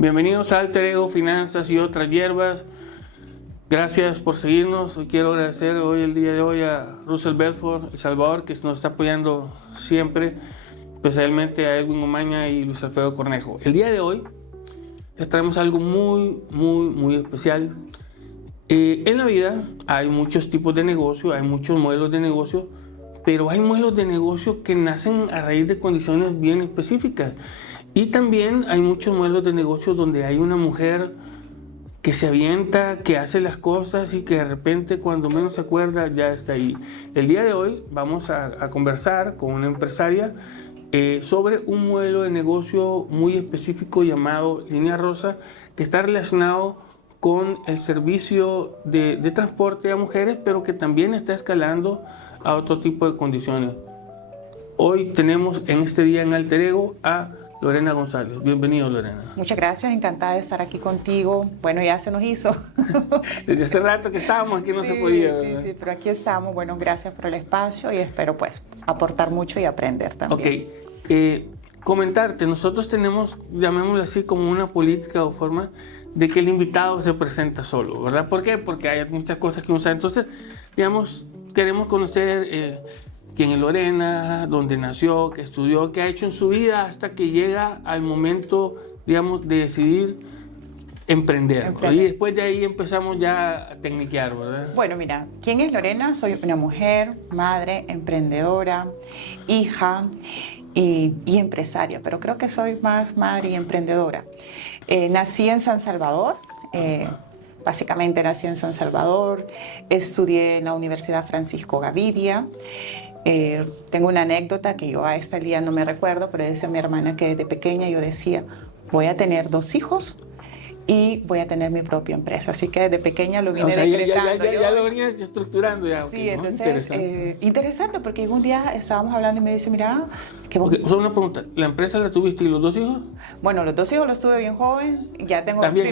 Bienvenidos a Alter Ego, Finanzas y otras hierbas. Gracias por seguirnos. Hoy quiero agradecer el día de hoy a Russell Bedford, El Salvador, que nos está apoyando siempre, especialmente a Edwin Omaña y Luis Alfredo Cornejo. El día de hoy les traemos algo muy especial. En la vida hay muchos tipos de negocio, hay muchos modelos de negocio, pero hay modelos de negocio que nacen a raíz de condiciones bien específicas. Y también hay muchos modelos de negocio donde hay una mujer que se avienta, que hace las cosas y que de repente cuando menos se acuerda ya está ahí. El día de hoy vamos a conversar con una empresaria sobre un modelo de negocio muy específico llamado Línea Rosa, que está relacionado con el servicio de transporte a mujeres, pero que también está escalando a otro tipo de condiciones. Hoy tenemos en este día en Alter Ego a Lorena González. Bienvenido, Lorena. Muchas gracias, encantada de estar aquí contigo. Bueno, ya se nos hizo. Desde hace rato que estábamos aquí no se podía. Sí, pero aquí estamos. Bueno, gracias por el espacio y espero pues aportar mucho y aprender también. Ok, comentarte, nosotros tenemos, llamémoslo así, como una política o forma de que el invitado se presenta solo, ¿verdad? ¿Por qué? Porque hay muchas cosas que uno sabe. Entonces, digamos, queremos conocer quién es Lorena, dónde nació, qué estudió, qué ha hecho en su vida hasta que llega al momento, digamos, de decidir emprender. Y después de ahí empezamos ya a tecniquear, ¿verdad? Bueno, mira, ¿quién es Lorena? Soy una mujer, madre, emprendedora, hija y empresaria, pero creo que soy más madre y emprendedora. Nací en San Salvador. Básicamente nací en San Salvador, estudié en la Universidad Francisco Gavidia. Tengo una anécdota que yo a este día no me recuerdo, pero decía mi hermana que desde pequeña yo decía, voy a tener 2 hijos y voy a tener mi propia empresa. Así que desde pequeña lo vine decretando. Ya lo venía estructurando ya. Sí, Okay, entonces, interesante porque un día estábamos hablando y me dice, mira, que vos... Solo una pregunta, ¿la empresa la tuviste y los 2 hijos? Bueno, los 2 hijos los tuve bien joven, ya tengo... Tuve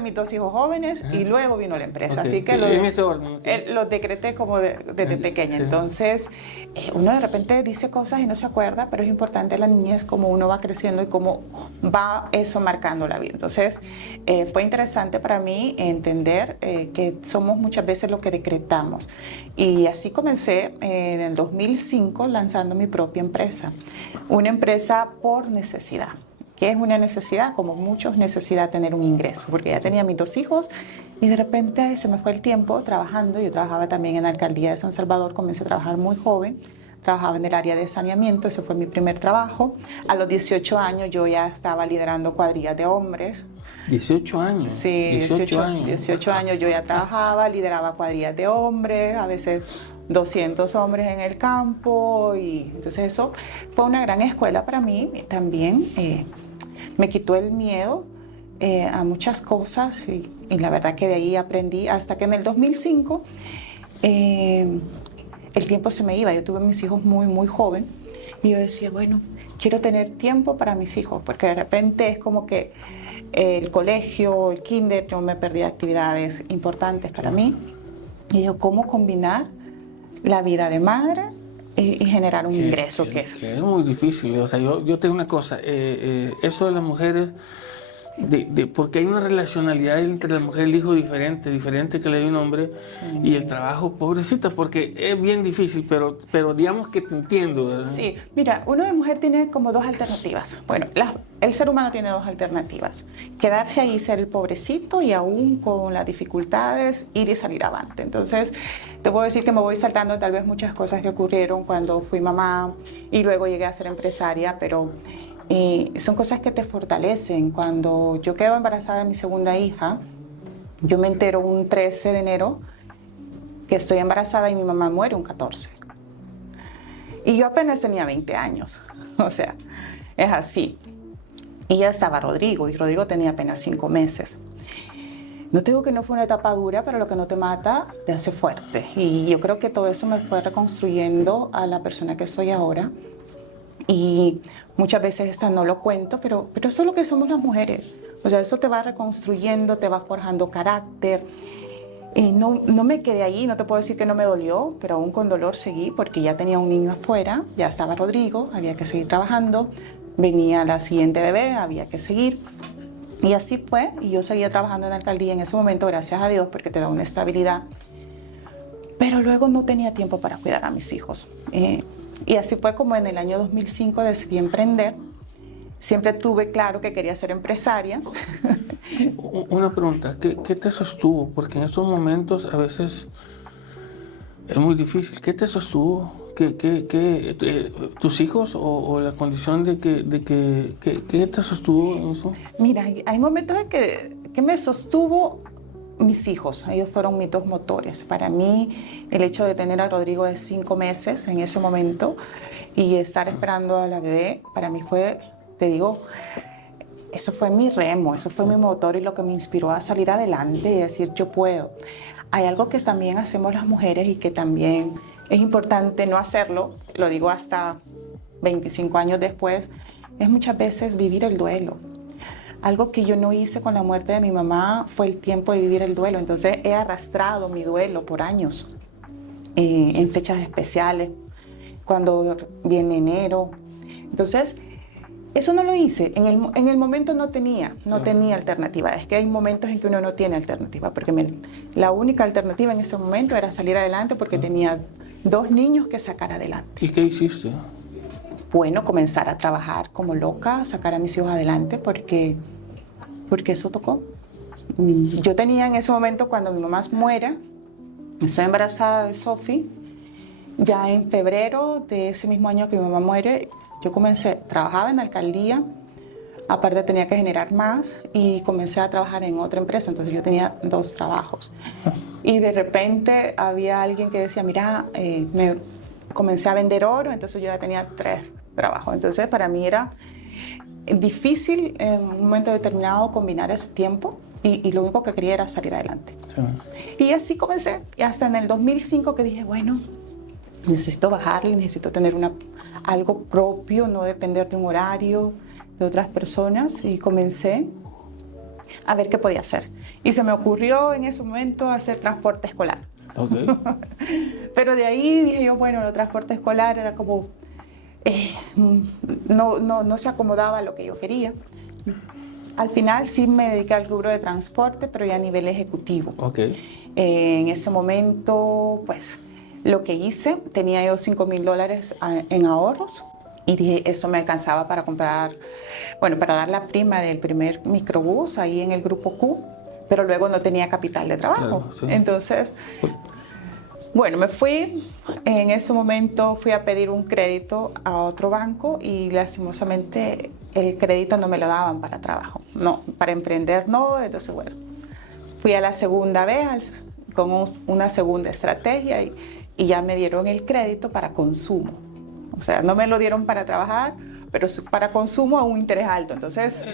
mis 2 hijos jóvenes. Ajá. Y luego vino la empresa, así que en ese orden. Los decreté como desde pequeña. Sí. Entonces, uno de repente dice cosas y no se acuerda, pero es importante la niñez, cómo uno va creciendo y cómo va eso marcando la vida. Entonces, fue interesante para mí entender que somos muchas veces lo que decretamos. Y así comencé en el 2005 lanzando mi propia empresa. Una empresa por necesidad. ¿Qué es una necesidad? Como muchos, necesidad de tener un ingreso, porque ya tenía mis 2 hijos y de repente se me fue el tiempo trabajando. Yo trabajaba también en la alcaldía de San Salvador, comencé a trabajar muy joven. Trabajaba en el área de saneamiento, ese fue mi primer trabajo. A los 18 años yo ya estaba liderando cuadrillas de hombres. 18 años. Sí, 18 años yo ya trabajaba, lideraba cuadrillas de hombres, a veces 200 hombres en el campo. Y entonces eso fue una gran escuela para mí. También me quitó el miedo a muchas cosas y la verdad que de ahí aprendí hasta que en el 2005... el tiempo se me iba, yo tuve mis hijos muy joven y yo decía, bueno, quiero tener tiempo para mis hijos, porque de repente es como que el colegio, el kinder, yo me perdí actividades importantes para mí. Y yo, ¿cómo combinar la vida de madre y generar un ingreso? Que es muy difícil, o sea, yo tengo una cosa, eso de las mujeres... porque hay una relacionalidad entre la mujer y el hijo diferente que la de un hombre, y el trabajo, pobrecita, porque es bien difícil, pero digamos que te entiendo, ¿verdad? Sí, mira, uno de mujer tiene como 2 alternativas. Bueno, el ser humano tiene 2 alternativas. Quedarse ahí, ser el pobrecito y aún con las dificultades ir y salir avante. Entonces, te puedo decir que me voy saltando tal vez muchas cosas que ocurrieron cuando fui mamá y luego llegué a ser empresaria, pero... son cosas que te fortalecen. Cuando yo quedo embarazada de mi segunda hija, yo me entero un 13 de enero que estoy embarazada y mi mamá muere un 14. Y yo apenas tenía 20 años. O sea, es así. Y ya estaba Rodrigo, y Rodrigo tenía apenas 5 meses. No te digo que no fue una etapa dura, pero lo que no te mata te hace fuerte. Y yo creo que todo eso me fue reconstruyendo a la persona que soy ahora. Y muchas veces no lo cuento, pero eso es lo que somos las mujeres. O sea, eso te va reconstruyendo, te va forjando carácter. Y no me quedé ahí, no te puedo decir que no me dolió, pero aún con dolor seguí porque ya tenía un niño afuera, ya estaba Rodrigo, había que seguir trabajando. venía la siguiente bebé, había que seguir. Y así fue, y yo seguía trabajando en la alcaldía en ese momento, gracias a Dios, porque te da una estabilidad. Pero luego no tenía tiempo para cuidar a mis hijos. Y así fue como en el año 2005 decidí emprender. Siempre tuve claro que quería ser empresaria. Una pregunta, ¿qué te sostuvo? Porque en estos momentos a veces es muy difícil. ¿Qué te sostuvo? ¿Tus hijos o la condición de qué te sostuvo en eso? Mira, hay momentos en que me sostuvo mis hijos. Ellos fueron mis dos motores. Para mí, el hecho de tener a Rodrigo de 5 meses en ese momento y estar esperando a la bebé, para mí fue, te digo, eso fue mi remo, eso fue mi motor y lo que me inspiró a salir adelante y decir, yo puedo. Hay algo que también hacemos las mujeres y que también es importante no hacerlo, lo digo hasta 25 años después, es muchas veces vivir el duelo. Algo que yo no hice con la muerte de mi mamá fue el tiempo de vivir el duelo. Entonces he arrastrado mi duelo por años, en fechas especiales, cuando viene enero. Entonces, eso no lo hice. En el momento no tenía alternativa. Es que hay momentos en que uno no tiene alternativa, porque la única alternativa en ese momento era salir adelante porque tenía 2 niños que sacar adelante. ¿Y qué hiciste? Bueno, comenzar a trabajar como loca, sacar a mis hijos adelante porque eso tocó. Yo tenía en ese momento, cuando mi mamá muere, estoy embarazada de Sophie, ya en febrero de ese mismo año que mi mamá muere, yo trabajaba en la alcaldía, aparte tenía que generar más y comencé a trabajar en otra empresa, entonces yo tenía 2 trabajos. Y de repente había alguien que decía, mira, comencé a vender oro, entonces yo ya tenía 3 trabajos. Entonces para mí era difícil en un momento determinado combinar ese tiempo y lo único que quería era salir adelante. Sí. Y así comencé, y hasta en el 2005 que dije, bueno, necesito bajarle, necesito tener algo propio, no depender de un horario de otras personas, y comencé a ver qué podía hacer. Y se me ocurrió en ese momento hacer transporte escolar. Okay. Pero de ahí dije yo, bueno, el transporte escolar era como, no se acomodaba a lo que yo quería. Al final sí me dediqué al rubro de transporte, pero ya a nivel ejecutivo. Okay. En ese momento, pues, lo que hice, tenía yo $5,000 en ahorros y dije, eso me alcanzaba para comprar, bueno, para dar la prima del primer microbús ahí en el grupo Q, pero luego no tenía capital de trabajo. Claro, sí. Entonces, bueno, me fui, en ese momento fui a pedir un crédito a otro banco y lastimosamente el crédito no me lo daban para trabajo, no, para emprender no, entonces bueno, fui a la segunda vez con una segunda estrategia y ya me dieron el crédito para consumo. O sea, no me lo dieron para trabajar, pero para consumo a un interés alto. Entonces,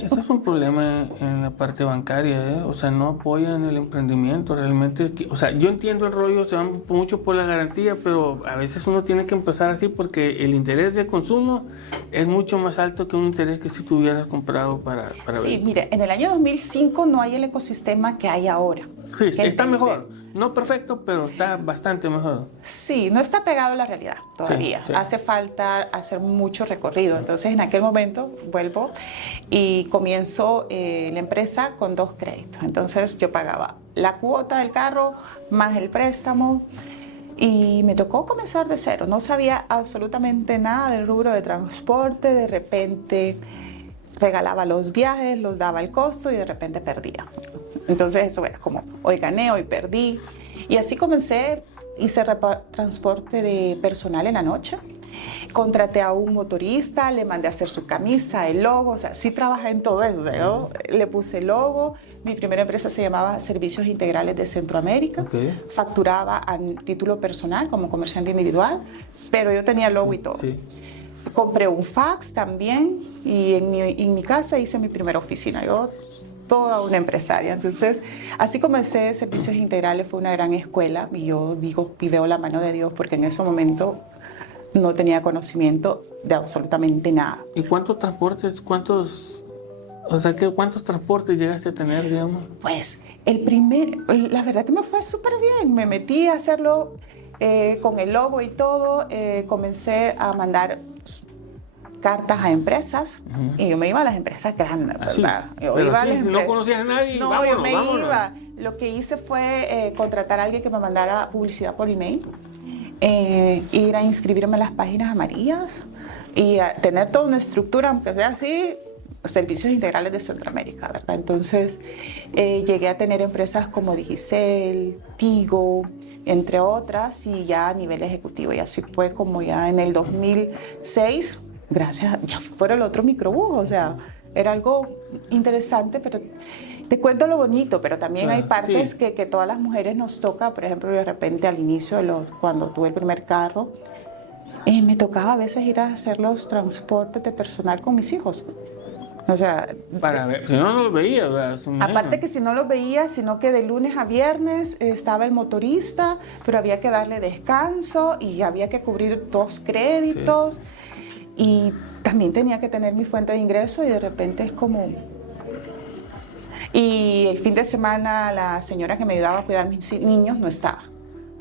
eso es un problema en la parte bancaria, ¿eh? O sea, no apoyan el emprendimiento realmente. O sea, yo entiendo el rollo, se van mucho por la garantía, pero a veces uno tiene que empezar así porque el interés de consumo es mucho más alto que un interés que si tú hubieras comprado para sí, ver. Mire, en el año 2005 no hay el ecosistema que hay ahora. Sí, está mejor. No perfecto, pero está bastante mejor. Sí, no está pegado a la realidad todavía. Sí, sí. Hace falta hacer mucho recorrido. Sí. Entonces, en aquel momento vuelvo y comienzo la empresa con 2 créditos. Entonces, yo pagaba la cuota del carro más el préstamo y me tocó comenzar de cero. No sabía absolutamente nada del rubro de transporte. De repente regalaba los viajes, los daba el costo y de repente perdía. Entonces eso era como, hoy gané, hoy perdí. Y así comencé, hice transporte de personal en la noche. Contraté a un motorista, le mandé a hacer su camisa, el logo, o sea, sí trabajé en todo eso. O sea, yo le puse el logo. Mi primera empresa se llamaba Servicios Integrales de Centroamérica. Okay. Facturaba a título personal como comerciante individual, pero yo tenía logo y todo. Sí. Compré un fax también y en mi casa hice mi primera oficina. Yo, toda una empresaria. Entonces, así comencé Servicios Integrales, fue una gran escuela y yo digo y veo la mano de Dios porque en ese momento no tenía conocimiento de absolutamente nada. ¿Y cuántos transportes llegaste a tener, digamos? Pues, la verdad que me fue súper bien. Me metí a hacerlo con el logo y todo. Comencé a mandar cartas a empresas y yo me iba a las empresas grandes, ¿verdad? Yo pero iba a sí, las si no conocías a nadie, no, vámonos, yo me vámonos. iba. Lo que hice fue contratar a alguien que me mandara publicidad por email, ir a inscribirme en las páginas amarillas y tener toda una estructura, aunque sea así, servicios integrales de Centroamérica, ¿verdad? Entonces llegué a tener empresas como Digicel, Tigo, entre otras, y ya a nivel ejecutivo. Y así fue como ya en el 2006, gracias, ya fue por el otro microbús, o sea, era algo interesante, pero te cuento lo bonito, pero también hay partes que todas las mujeres nos toca. Por ejemplo, de repente al inicio, cuando tuve el primer carro, me tocaba a veces ir a hacer los transportes de personal con mis hijos. O sea, para ver, si no los veía, ¿verdad? Aparte que si no los veía, sino que de lunes a viernes estaba el motorista, pero había que darle descanso y había que cubrir 2 créditos. Y también tenía que tener mi fuente de ingreso y de repente es como... Y el fin de semana la señora que me ayudaba a cuidar a mis niños no estaba.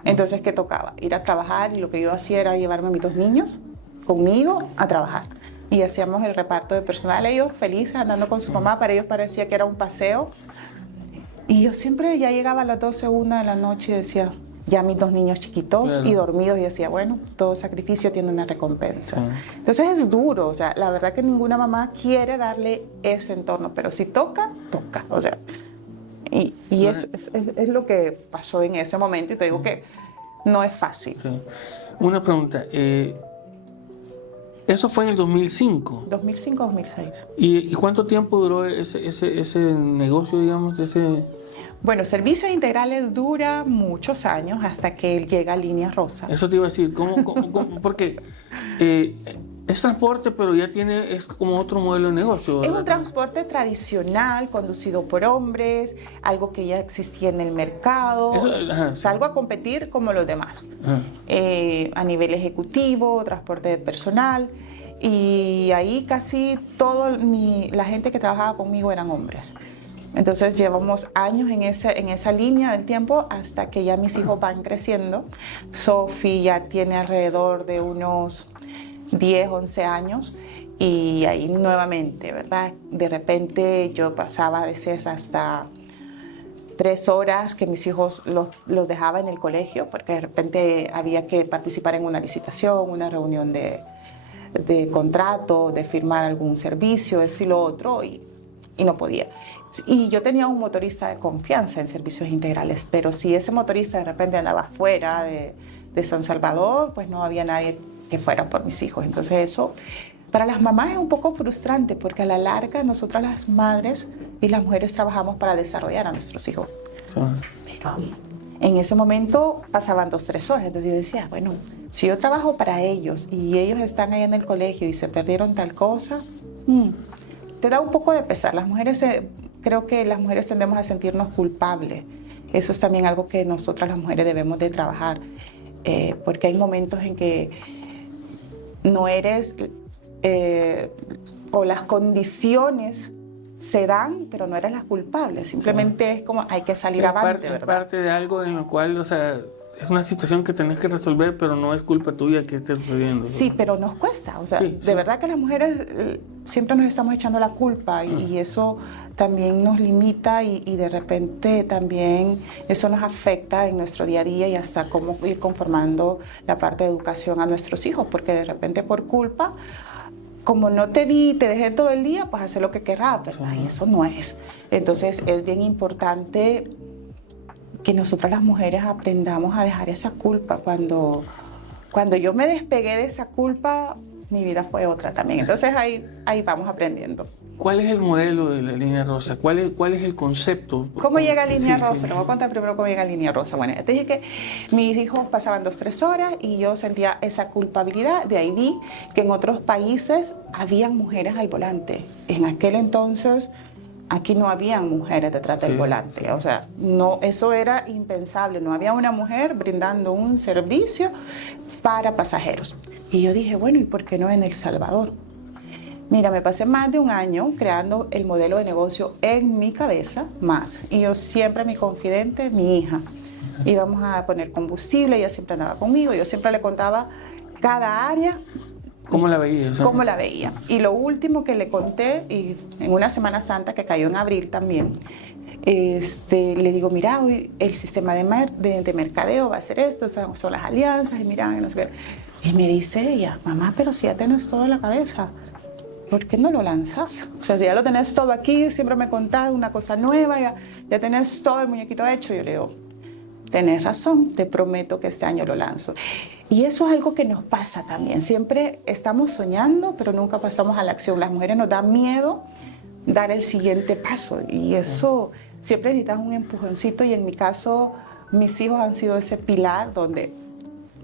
Entonces, ¿qué tocaba? Ir a trabajar, y lo que yo hacía era llevarme a mis 2 niños conmigo a trabajar. Y hacíamos el reparto de personal, ellos felices andando con su mamá, para ellos parecía que era un paseo. Y yo siempre ya llegaba a las 12, 1 de la noche y decía, ya mis 2 niños chiquitos y dormidos, y decía, bueno, todo sacrificio tiene una recompensa. Entonces es duro, o sea, la verdad que ninguna mamá quiere darle ese entorno, pero si toca, toca, o sea. Y es lo que pasó en ese momento, y te digo que no es fácil. Una pregunta, eso fue en el 2005. 2005, 2006. ¿Y cuánto tiempo duró ese negocio, digamos, Bueno, Servicios Integrales dura muchos años hasta que él llega a Línea Rosa. Eso te iba a decir, ¿cómo? Porque es transporte, pero ya es como otro modelo de negocio, ¿verdad? Es un transporte tradicional, conducido por hombres, algo que ya existía en el mercado. Salgo a competir como los demás. A nivel ejecutivo, transporte de personal. Y ahí casi toda la gente que trabajaba conmigo eran hombres. Entonces llevamos años en esa línea del tiempo hasta que ya mis hijos van creciendo. Sophie ya tiene alrededor de unos 10, 11 años, y ahí nuevamente, ¿verdad? De repente yo pasaba a veces hasta 3 horas que mis hijos los dejaba en el colegio, porque de repente había que participar en una licitación, una reunión de contrato, de firmar algún servicio, esto y lo otro, y no podía. Y yo tenía un motorista de confianza en Servicios Integrales, pero si ese motorista de repente andaba fuera de San Salvador, pues no había nadie que fuera por mis hijos. Entonces eso para las mamás es un poco frustrante, porque a la larga nosotras las madres y las mujeres trabajamos para desarrollar a nuestros hijos. Pero en ese momento pasaban 2, 3 horas, entonces yo decía, bueno, si yo trabajo para ellos y ellos están ahí en el colegio y se perdieron tal cosa, te da un poco de pesar. Las mujeres, creo que las mujeres tendemos a sentirnos culpables. Eso es también algo que nosotras las mujeres debemos de trabajar, porque hay momentos en que no eres, o las condiciones se dan, pero no eres la culpable. Simplemente es como hay que salir avante, ¿verdad? Es parte de algo en lo cual, o sea, es una situación que tenés que resolver, pero no es culpa tuya que esté sucediendo. Sí, pero nos cuesta. O sea, de verdad que las mujeres siempre nos estamos echando la culpa, y eso también nos limita, y de repente también eso nos afecta en nuestro día a día, y hasta cómo ir conformando la parte de educación a nuestros hijos, porque de repente por culpa, como no te vi, te dejé todo el día, pues hacer lo que querrás, ¿verdad? Y eso no es. Entonces es bien importante que nosotras las mujeres aprendamos a dejar esa culpa. Cuando yo me despegué de esa culpa, mi vida fue otra también. Entonces ahí vamos aprendiendo. ¿Cuál es el modelo de la Línea Rosa? ¿Cuál es el concepto? ¿Cómo llega a Línea Rosa? Te voy a contar primero cómo llega a Línea Rosa. Bueno, ya te dije que mis hijos pasaban 2, 3 horas y yo sentía esa culpabilidad. De ahí vi que en otros países habían mujeres al volante. En aquel entonces aquí no habían mujeres detrás del volante. O sea, no, eso era impensable. No había una mujer brindando un servicio para pasajeros. Y yo dije, bueno, ¿y por qué no en El Salvador? Mira, me pasé más de un año creando el modelo de negocio en mi cabeza, más. Y yo siempre, mi confidente, mi hija. Íbamos a poner combustible, ella siempre andaba conmigo. Yo siempre le contaba cada área ¿Cómo la veías? ¿Cómo la veía? Y lo último que le conté, y en una Semana Santa que cayó en abril también, le digo, mira, hoy el sistema de mercadeo va a hacer esto, son las alianzas, y mira, no sé qué. Y me dice ella, mamá, pero si ya tienes todo en la cabeza, ¿por qué no lo lanzas? O sea, si ya lo tenés todo aquí, siempre me contás una cosa nueva, ya tenés todo el muñequito hecho. Yo le digo, tenés razón, te prometo que este año lo lanzo. Y eso es algo que nos pasa también. Siempre estamos soñando, pero nunca pasamos a la acción. Las mujeres nos da miedo dar el siguiente paso. Y eso siempre necesitas un empujoncito. Y en mi caso, mis hijos han sido ese pilar donde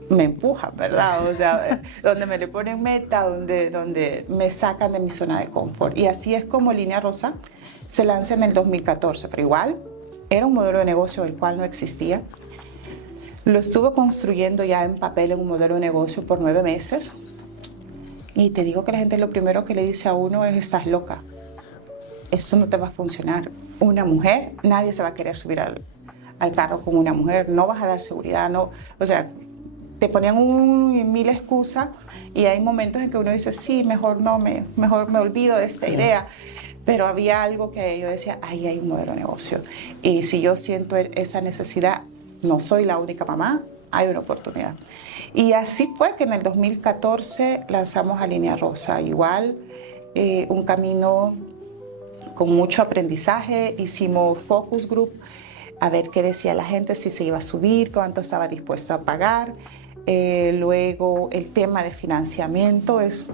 me empujan, ¿verdad? O sea, donde me le ponen meta, donde me sacan de mi zona de confort. Y así es como Línea Rosa se lanza en el 2014. Pero igual, era un modelo de negocio del cual no existía. Lo estuve construyendo ya en papel en un modelo de negocio por 9 meses. Y te digo que la gente lo primero que le dice a uno es, estás loca. Esto no te va a funcionar. Una mujer, nadie se va a querer subir al carro con una mujer. No vas a dar seguridad, no. O sea, te ponían mil excusas y hay momentos en que uno dice, sí, mejor me olvido de esta idea. Pero había algo que yo decía, ahí hay un modelo de negocio. Y si yo siento esa necesidad, no soy la única mamá, hay una oportunidad. Y así fue que en el 2014 lanzamos a Línea Rosa. Igual, un camino con mucho aprendizaje. Hicimos focus group a ver qué decía la gente, si se iba a subir, cuánto estaba dispuesto a pagar. Luego, el tema de financiamiento es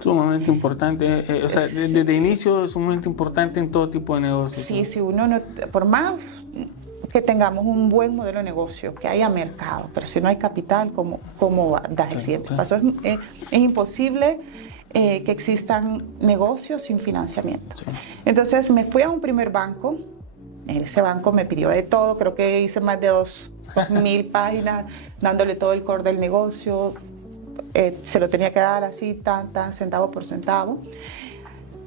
sumamente importante. O sea, desde inicio es sumamente importante en todo tipo de negocios. Sí, si uno no, por más que tengamos un buen modelo de negocio, que haya mercado, pero si no hay capital, ¿cómo das el siguiente paso? Es imposible que existan negocios sin financiamiento. Sí. Entonces me fui a un primer banco. Ese banco me pidió de todo, creo que hice más de 2,000 páginas dándole todo el core del negocio. Se lo tenía que dar así, tan centavo por centavo.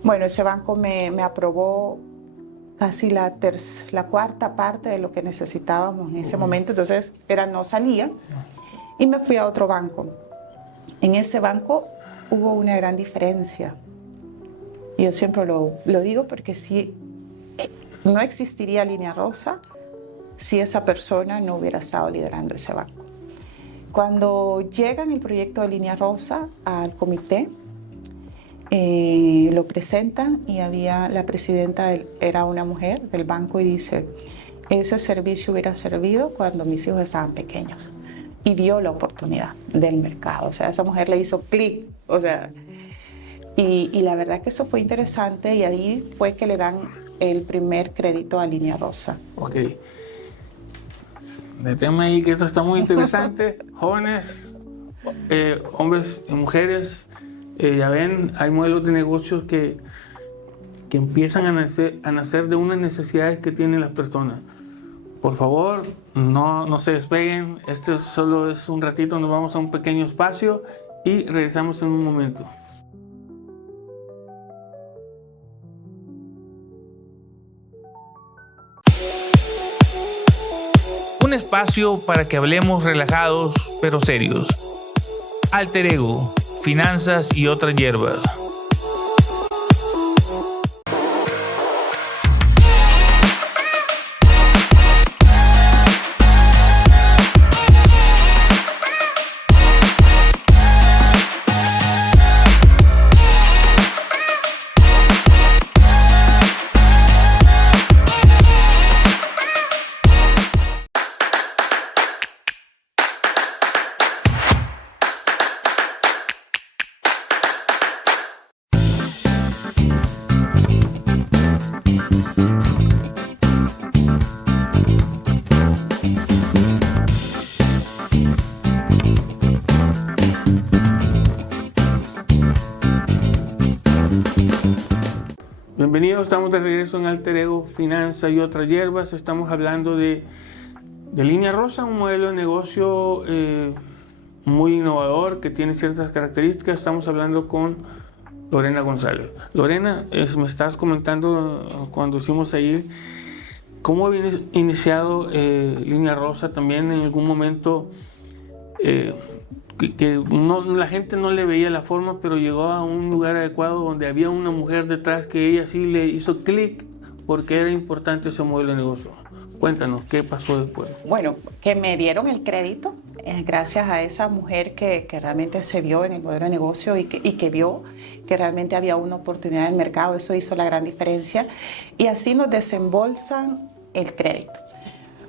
Bueno, ese banco me aprobó casi la cuarta parte de lo que necesitábamos en ese momento. Entonces, no salía y me fui a otro banco. En ese banco hubo una gran diferencia. Y yo siempre lo digo porque si no existiría Línea Rosa si esa persona no hubiera estado liderando ese banco. Cuando llega el proyecto de Línea Rosa al comité, lo presentan y la presidenta era una mujer del banco y dice, ese servicio hubiera servido cuando mis hijos estaban pequeños. Y vio la oportunidad del mercado. O sea, esa mujer le hizo clic. O sea, y la verdad que eso fue interesante y ahí fue que le dan el primer crédito a Línea Rosa. Ok. Deténme ahí que esto está muy interesante. Jóvenes, hombres y mujeres, ya ven, hay modelos de negocios que empiezan a nacer de unas necesidades que tienen las personas. Por favor, no se despeguen. Este solo es un ratito, nos vamos a un pequeño espacio y regresamos en un momento. Un espacio para que hablemos relajados pero serios. Alter Ego, finanzas y otras hierbas. Bienvenidos, estamos de regreso en Alter Ego, Finanzas y otras hierbas. Estamos hablando de Línea Rosa, un modelo de negocio muy innovador que tiene ciertas características. Estamos hablando con Lorena González. Lorena, me estabas comentando cuando hicimos ahí cómo había iniciado Línea Rosa. También en algún momento la gente no le veía la forma, pero llegó a un lugar adecuado donde había una mujer detrás que ella sí le hizo clic porque era importante ese modelo de negocio. Cuéntanos, ¿qué pasó después? Bueno, que me dieron el crédito gracias a esa mujer que realmente se vio en el modelo de negocio y que vio que realmente había una oportunidad en el mercado. Eso hizo la gran diferencia. Y así nos desembolsan el crédito.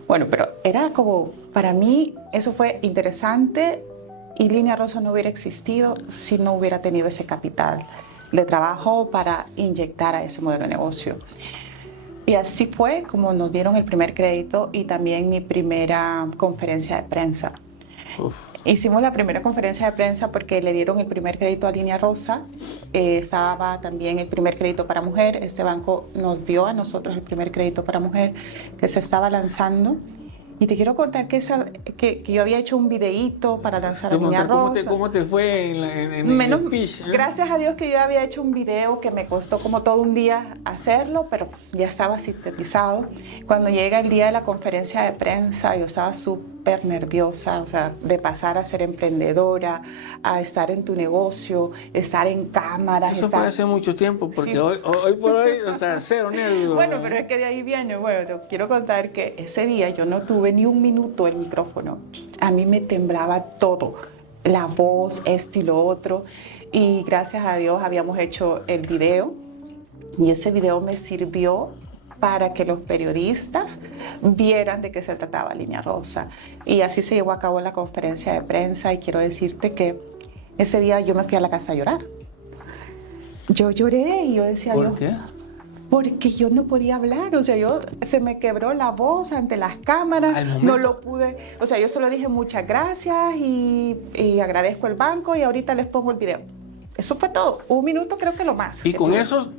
Bueno, pero era como, para mí, eso fue interesante y Línea Rosa no hubiera existido si no hubiera tenido ese capital de trabajo para inyectar a ese modelo de negocio. Y así fue como nos dieron el primer crédito y también mi primera conferencia de prensa. Uf. Hicimos la primera conferencia de prensa porque le dieron el primer crédito a Línea Rosa. Estaba también el primer crédito para mujer. Este banco nos dio a nosotros el primer crédito para mujer que se estaba lanzando. Y te quiero contar que yo había hecho un videíto para lanzar a Línea Rosa. ¿Cómo te fue en el pitch? Gracias a Dios que yo había hecho un video que me costó como todo un día hacerlo, pero ya estaba sintetizado. Cuando llega el día de la conferencia de prensa, yo estaba súper nerviosa, o sea, de pasar a ser emprendedora, a estar en tu negocio, estar en cámaras. Eso fue hace mucho tiempo, porque sí. hoy por hoy, o sea, cero nervios. Bueno, pero es que de ahí viene. Bueno, te quiero contar que ese día yo no tuve ni un minuto el micrófono. A mí me temblaba todo, la voz, esto y lo otro. Y gracias a Dios habíamos hecho el video y ese video me sirvió para que los periodistas vieran de qué se trataba Línea Rosa. Y así se llevó a cabo la conferencia de prensa y quiero decirte que ese día yo me fui a la casa a llorar. Yo lloré y yo decía... ¿Por qué? Porque yo no podía hablar, o sea, se me quebró la voz ante las cámaras, no lo pude, o sea, yo solo dije muchas gracias y agradezco el banco y ahorita les pongo el video. Eso fue todo, un minuto creo que lo más. Y con eso...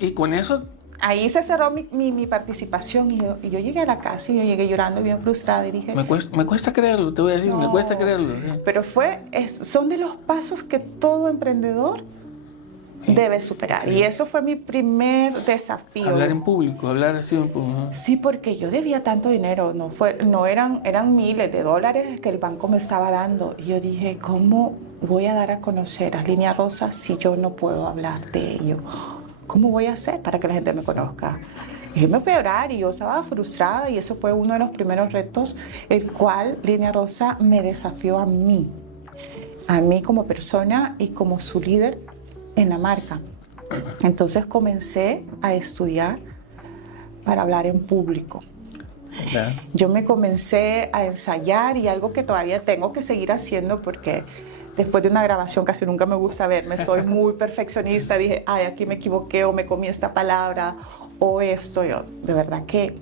Ahí se cerró mi participación y yo llegué a la casa y yo llegué llorando bien frustrada y dije... Me cuesta creerlo, te voy a decir, me cuesta creerlo. Sí. Pero son de los pasos que todo emprendedor debe superar. Sí. Y eso fue mi primer desafío. Hablar en público, hablar así en público. Sí, porque yo debía tanto dinero, eran miles de dólares que el banco me estaba dando. Y yo dije, ¿cómo voy a dar a conocer a Línea Rosa si yo no puedo hablar de ello? ¿Cómo voy a hacer para que la gente me conozca? Y yo me fui a orar y yo estaba frustrada y eso fue uno de los primeros retos, el cual Línea Rosa me desafió a mí como persona y como su líder en la marca. Entonces comencé a estudiar para hablar en público. Claro. Yo me comencé a ensayar y algo que todavía tengo que seguir haciendo porque después de una grabación casi nunca me gusta verme, soy muy perfeccionista, dije, ay, aquí me equivoqué o me comí esta palabra o esto. Yo, de verdad que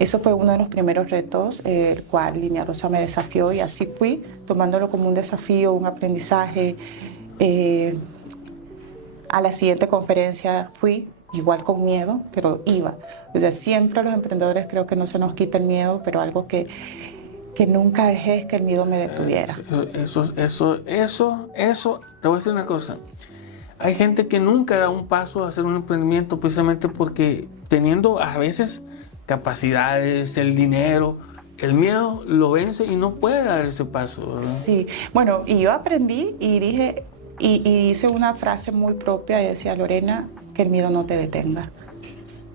eso fue uno de los primeros retos, el cual Línea Rosa me desafió y así fui, tomándolo como un desafío, un aprendizaje. A la siguiente conferencia fui, igual con miedo, pero iba. O sea, siempre a los emprendedores creo que no se nos quita el miedo, pero algo que nunca dejé es que el miedo me detuviera. Eso, te voy a decir una cosa. Hay gente que nunca da un paso a hacer un emprendimiento precisamente porque teniendo a veces capacidades, el dinero, el miedo lo vence y no puede dar ese paso, ¿verdad? Sí, bueno, y yo aprendí y dije... Y hice una frase muy propia y decía, Lorena, que el miedo no te detenga.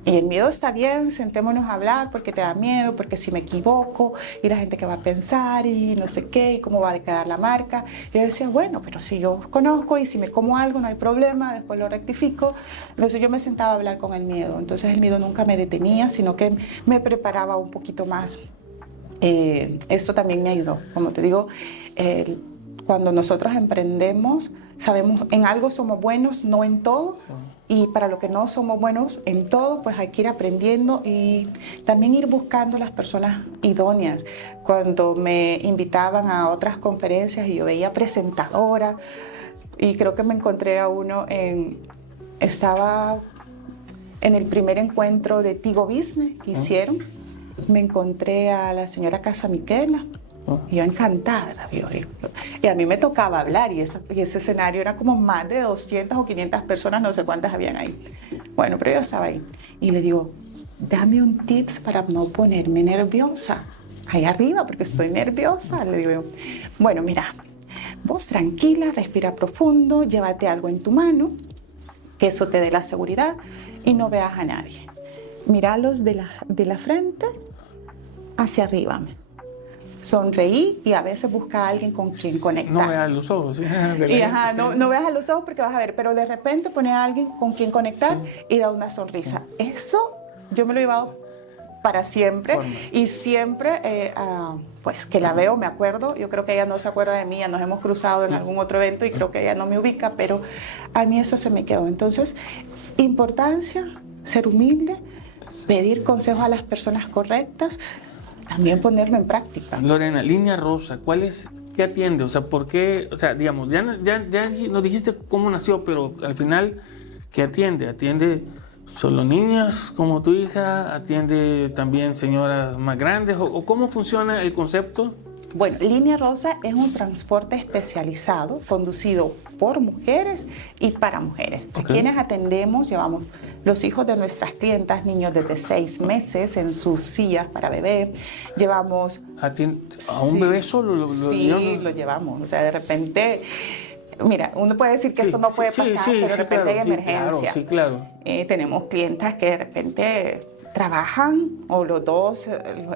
Y el miedo está bien, sentémonos a hablar porque te da miedo, porque si me equivoco y la gente que va a pensar y no sé qué, y cómo va a quedar la marca. Y yo decía, bueno, pero si yo conozco y si me como algo no hay problema, después lo rectifico. Entonces yo me sentaba a hablar con el miedo. Entonces el miedo nunca me detenía, sino que me preparaba un poquito más. Esto también me ayudó. Como te digo, cuando nosotros emprendemos, sabemos en algo somos buenos, no en todo, y para lo que no somos buenos en todo, pues hay que ir aprendiendo y también ir buscando las personas idóneas. Cuando me invitaban a otras conferencias y yo veía presentadora, y creo que me encontré a uno estaba en el primer encuentro de Tigo Business que hicieron, me encontré a la señora Casamiquela. Y yo encantada la vi. Y a mí me tocaba hablar y ese escenario era como más de 200 o 500 personas, no sé cuántas habían ahí. Bueno, pero yo estaba ahí. Y le digo, dame un tips para no ponerme nerviosa. Ahí arriba, porque estoy nerviosa. Le digo, bueno, mira, Vos tranquila, respira profundo, llévate algo en tu mano, que eso te dé la seguridad y no veas a nadie. Míralos de la frente hacia arriba. Sonreí y a veces busca a alguien con quien conectar. No veas los ojos. ¿Sí? No veas a los ojos porque vas a ver, pero de repente pone a alguien con quien conectar y da una sonrisa. Eso yo me lo he llevado para siempre y siempre, pues que la veo, me acuerdo. Yo creo que ella no se acuerda de mí, ya nos hemos cruzado en algún otro evento y creo que ella no me ubica, pero a mí eso se me quedó. Entonces, importancia, ser humilde, pedir consejos a las personas correctas, también ponerlo en práctica. Lorena, Línea Rosa, ¿qué atiende? O sea, ¿por qué? O sea, digamos, ya nos dijiste cómo nació, pero al final, ¿qué atiende? ¿Atiende solo niñas como tu hija? ¿Atiende también señoras más grandes? ¿O cómo funciona el concepto? Bueno, Línea Rosa es un transporte especializado conducido por mujeres y para mujeres. A quienes atendemos, llevamos los hijos de nuestras clientas, niños desde 6 meses en sus sillas para bebé. Llevamos... ¿A un bebé solo? Lo llevamos. O sea, de repente... Mira, uno puede decir que eso no puede pasar, pero de repente hay emergencia. Claro. Tenemos clientas que de repente trabajan o los dos,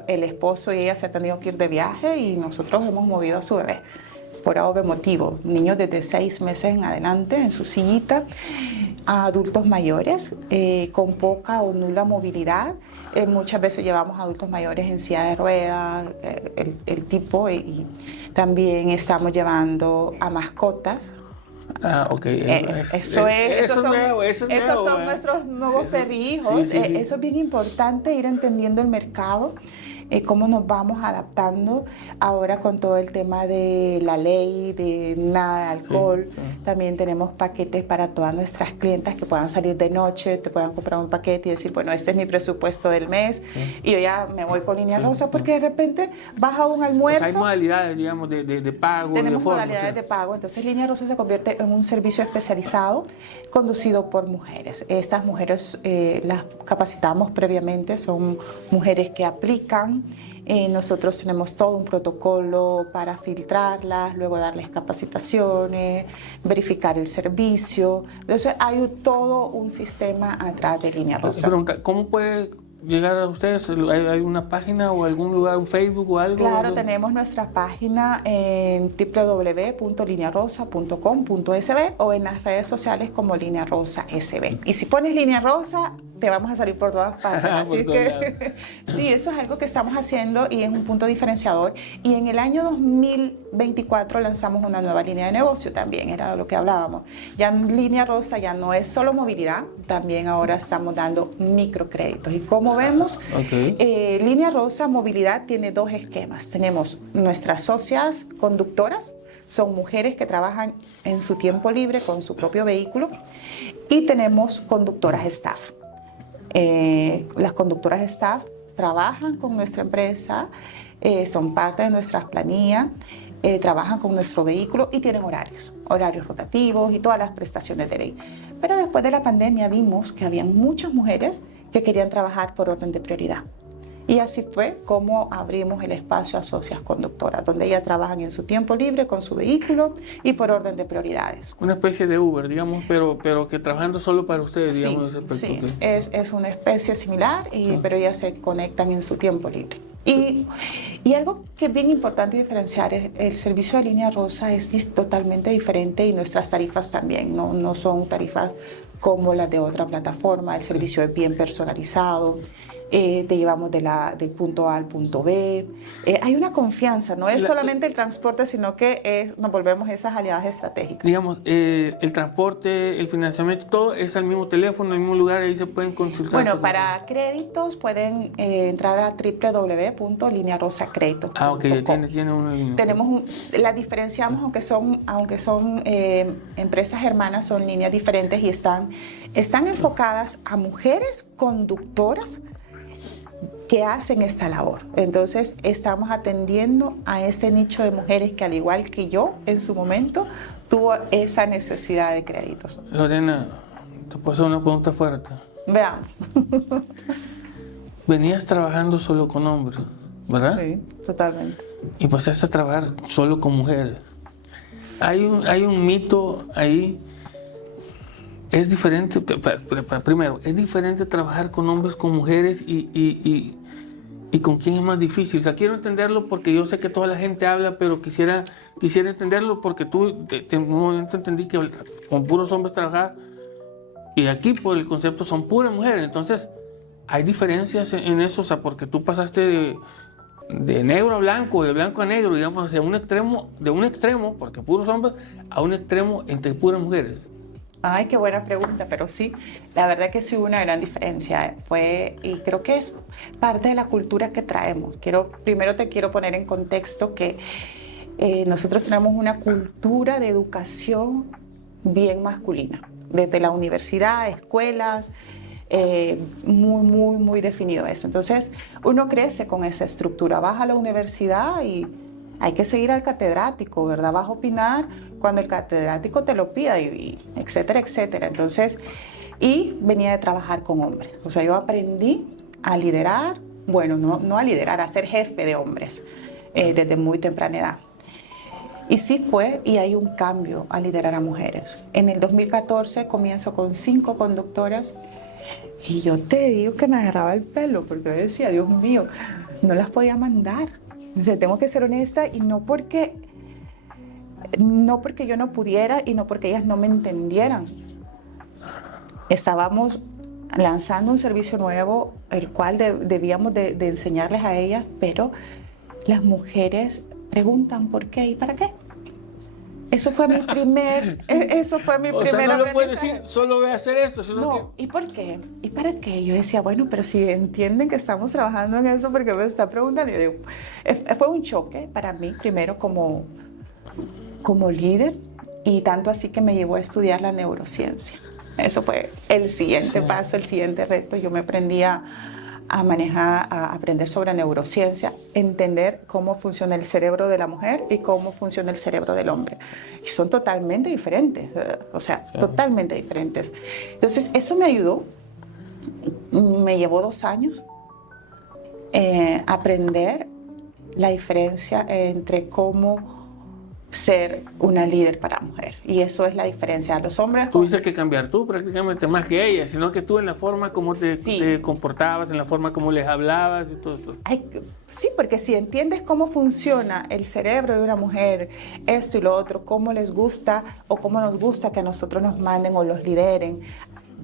el esposo y ella se han tenido que ir de viaje y nosotros hemos movido a su bebé por obvio motivo. Niños desde 6 meses en adelante en su sillita, a adultos mayores con poca o nula movilidad. Muchas veces llevamos a adultos mayores en silla de ruedas, el tipo, y también estamos llevando a mascotas. Ok. Esos son nuestros nuevos perrijos. Eso es bien importante, ir entendiendo el mercado, cómo nos vamos adaptando ahora con todo el tema de la ley de nada de alcohol. También tenemos paquetes para todas nuestras clientas que puedan salir de noche, te puedan comprar un paquete y decir, bueno, este es mi presupuesto del mes y yo ya me voy con Línea Rosa, porque de repente vas a un almuerzo. Pues hay modalidades, digamos, de pago. Tenemos de forma, modalidades de pago. Entonces Línea Rosa se convierte en un servicio especializado conducido por mujeres. Estas mujeres las capacitamos previamente, son mujeres que aplican. Nosotros tenemos todo un protocolo para filtrarlas, luego darles capacitaciones, verificar el servicio. Entonces hay todo un sistema atrás de Línea Rosa. Pregunta, ¿cómo puede llegar a ustedes? ¿Hay una página o algún lugar, un Facebook o algo? Claro, tenemos nuestra página en www.linearosa.com.sb o en las redes sociales como Línea Rosa SB. Y si pones Línea Rosa, te vamos a salir por todas partes. Así que sí, eso es algo que estamos haciendo y es un punto diferenciador. Y en el año 2024 lanzamos una nueva línea de negocio también, era de lo que hablábamos. Ya en Línea Rosa ya no es solo movilidad, también ahora estamos dando microcréditos. Y como vemos, Línea Rosa Movilidad tiene 2 esquemas. Tenemos nuestras socias conductoras, son mujeres que trabajan en su tiempo libre con su propio vehículo, y tenemos conductoras staff. Las conductoras staff trabajan con nuestra empresa, son parte de nuestras planillas, trabajan con nuestro vehículo y tienen horarios rotativos y todas las prestaciones de ley. Pero después de la pandemia vimos que había muchas mujeres que querían trabajar por orden de prioridad. Y así fue como abrimos el espacio a socias conductoras, donde ellas trabajan en su tiempo libre con su vehículo y por orden de prioridades. Una especie de Uber, digamos, pero que trabajando solo para ustedes, digamos. Sí, es una especie similar, pero ellas se conectan en su tiempo libre. Y algo que es bien importante diferenciar es el servicio de Línea Rosa es totalmente diferente, y nuestras tarifas también, no son tarifas como las de otra plataforma. El servicio es bien personalizado. Te llevamos del punto A al punto B. Hay una confianza, no es solamente el transporte, sino que nos volvemos esas aliadas estratégicas. Digamos, el transporte, el financiamiento, todo es al mismo teléfono, al mismo lugar, ahí se pueden consultar. Bueno, para créditos pueden entrar a www.linearosacréditos.com. Ok, tiene una línea. La diferenciamos, aunque son empresas hermanas, son líneas diferentes y están enfocadas a mujeres conductoras que hacen esta labor. Entonces estamos atendiendo a este nicho de mujeres que, al igual que yo en su momento, tuvo esa necesidad de créditos. Lorena, te puedo hacer una pregunta fuerte. Veamos. Venías trabajando solo con hombres, ¿verdad? Sí, totalmente. Y pasaste a trabajar solo con mujeres. hay un mito ahí. Es diferente, primero, es diferente trabajar con hombres, con mujeres y con quién es más difícil. O sea, quiero entenderlo porque yo sé que toda la gente habla, pero quisiera entenderlo porque tú en un momento entendí que con puros hombres trabajaba y aquí por el concepto son puras mujeres. Entonces, hay diferencias en eso, o sea, porque tú pasaste de negro a blanco, de blanco a negro, digamos, de un extremo, porque puros hombres, a un extremo entre puras mujeres. Ay, qué buena pregunta, pero sí, la verdad que sí hubo una gran diferencia. Y creo que es parte de la cultura que traemos. Primero te quiero poner en contexto que nosotros tenemos una cultura de educación bien masculina, desde la universidad, escuelas, muy definido eso. Entonces, uno crece con esa estructura, vas a la universidad y hay que seguir al catedrático, ¿verdad? Vas a opinar cuando el catedrático te lo pida, y etcétera, etcétera. Entonces, y venía de trabajar con hombres. O sea, yo aprendí a liderar, bueno, no a liderar, a ser jefe de hombres desde muy temprana edad. Y sí fue, y hay un cambio a liderar a mujeres. En el 2014 comienzo con 5 conductoras y yo te digo que me agarraba el pelo porque yo decía, Dios mío, no las podía mandar. O sea, tengo que ser honesta y no porque yo no pudiera y no porque ellas no me entendieran. Estábamos lanzando un servicio nuevo, el cual debíamos de enseñarles a ellas, pero las mujeres preguntan por qué y para qué. Eso fue mi primer O sea, no le puedes decir, solo voy a hacer esto. Sino no, ¿y por qué? ¿Y para qué? Yo decía, bueno, pero si entienden que estamos trabajando en eso, ¿por qué me está preguntando? Yo digo, fue un choque para mí, primero como líder, y tanto así que me llevó a estudiar la neurociencia. Eso fue el siguiente paso, el siguiente reto. Yo me aprendí a manejar, a aprender sobre neurociencia, entender cómo funciona el cerebro de la mujer y cómo funciona el cerebro del hombre. Y son totalmente diferentes, o sea, totalmente diferentes. Entonces, eso me ayudó. Me llevó 2 años aprender la diferencia entre cómo ser una líder para mujer. Y eso es la diferencia. Los hombres... Tuviste que cambiar tú prácticamente más que ella, sino que tú en la forma como te comportabas, en la forma como les hablabas y todo eso. Sí, porque si entiendes cómo funciona el cerebro de una mujer, esto y lo otro, cómo les gusta o cómo nos gusta que a nosotros nos manden o los lideren,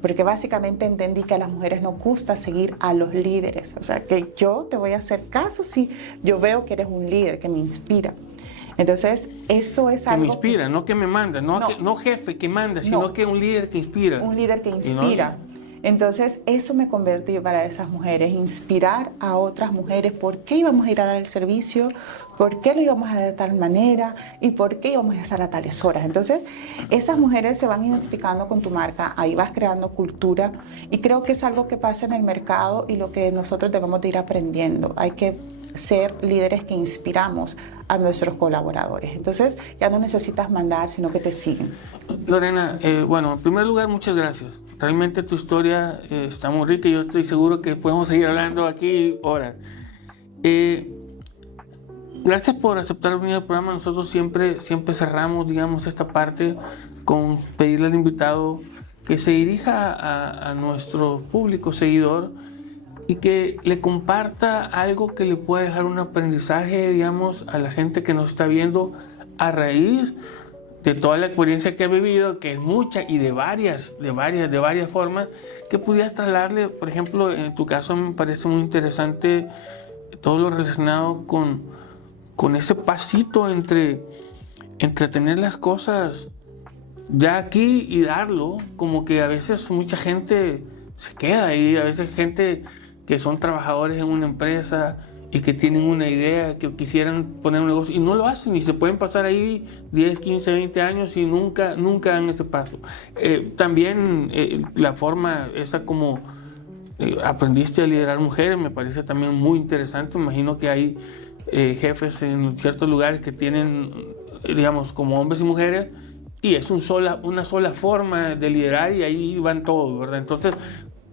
porque básicamente entendí que a las mujeres nos gusta seguir a los líderes. O sea, que yo te voy a hacer caso si yo veo que eres un líder, que me inspira. Entonces, eso es algo... Que me inspira, no que me manda, no jefe que manda, sino que un líder que inspira. Un líder que inspira. Entonces, eso me convertí para esas mujeres, inspirar a otras mujeres por qué íbamos a ir a dar el servicio, por qué lo íbamos a dar de tal manera y por qué íbamos a estar a tales horas. Entonces, esas mujeres se van identificando con tu marca, ahí vas creando cultura y creo que es algo que pasa en el mercado y lo que nosotros debemos de ir aprendiendo. Hay que ser líderes que inspiramos a nuestros colaboradores. Entonces, ya no necesitas mandar, sino que te siguen. Lorena, bueno, en primer lugar, muchas gracias. Realmente tu historia está muy rica y yo estoy seguro que podemos seguir hablando aquí horas. Gracias por aceptar venir al programa. Nosotros siempre cerramos, digamos, esta parte con pedirle al invitado que se dirija a nuestro público seguidor y que le comparta algo que le pueda dejar un aprendizaje, digamos, a la gente que nos está viendo a raíz de toda la experiencia que ha vivido, que es mucha y de varias formas, que pudieras trasladarle. Por ejemplo, en tu caso me parece muy interesante todo lo relacionado con ese pasito entre tener las cosas ya aquí y darlo, como que a veces mucha gente se queda ahí, a veces gente que son trabajadores en una empresa y que tienen una idea, que quisieran poner un negocio y no lo hacen y se pueden pasar ahí 10, 15, 20 años y nunca dan ese paso. También la forma esa como aprendiste a liderar mujeres me parece también muy interesante. Me imagino que hay jefes en ciertos lugares que tienen, digamos, como hombres y mujeres y es una sola forma de liderar y ahí van todos, ¿verdad? Entonces,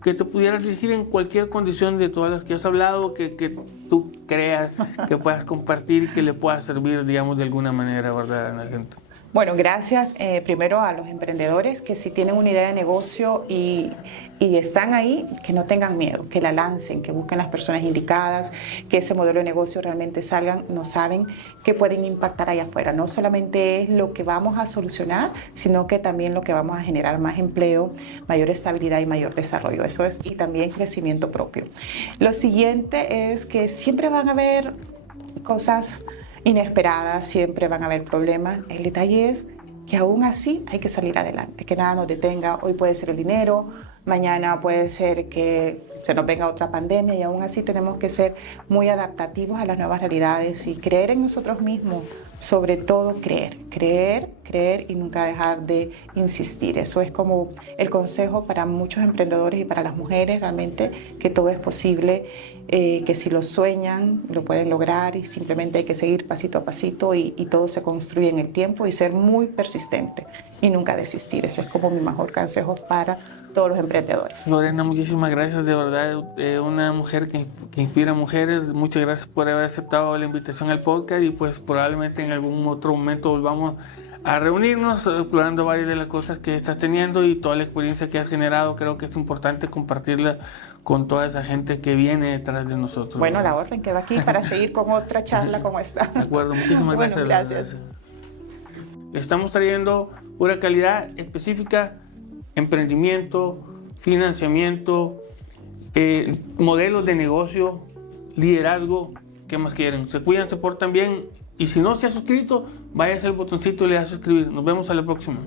que te pudieras dirigir en cualquier condición de todas las que has hablado, que tú creas que puedas compartir y que le pueda servir, digamos, de alguna manera, ¿verdad, a la gente? Bueno, gracias primero a los emprendedores que si tienen una idea de negocio y están ahí, que no tengan miedo, que la lancen, que busquen las personas indicadas, que ese modelo de negocio realmente salgan, no saben que pueden impactar allá afuera. No solamente es lo que vamos a solucionar, sino que también lo que vamos a generar más empleo, mayor estabilidad y mayor desarrollo. Eso es, y también crecimiento propio. Lo siguiente es que siempre van a haber cosas inesperadas, siempre van a haber problemas. El detalle es que aún así hay que salir adelante, que nada nos detenga. Hoy puede ser el dinero, mañana puede ser que se nos venga otra pandemia y aún así tenemos que ser muy adaptativos a las nuevas realidades y creer en nosotros mismos, sobre todo creer y nunca dejar de insistir. Eso es como el consejo para muchos emprendedores y para las mujeres realmente, que todo es posible, que si lo sueñan lo pueden lograr y simplemente hay que seguir pasito a pasito y todo se construye en el tiempo y ser muy persistente y nunca desistir. Ese es como mi mejor consejo para todos los emprendedores. Lorena, muchísimas gracias, de verdad, una mujer que inspira a mujeres. Muchas gracias por haber aceptado la invitación al podcast y pues probablemente en algún otro momento volvamos a reunirnos explorando varias de las cosas que estás teniendo y toda la experiencia que has generado. Creo que es importante compartirla con toda esa gente que viene detrás de nosotros. Bueno, la orden queda aquí para seguir con otra charla como esta. De acuerdo, muchísimas bueno, gracias. Estamos trayendo pura calidad específica, emprendimiento, financiamiento, modelos de negocio, liderazgo. ¿Qué más quieren? Se cuidan, se portan bien. Y si no se ha suscrito, váyase al botoncito y le da a suscribir. Nos vemos a la próxima.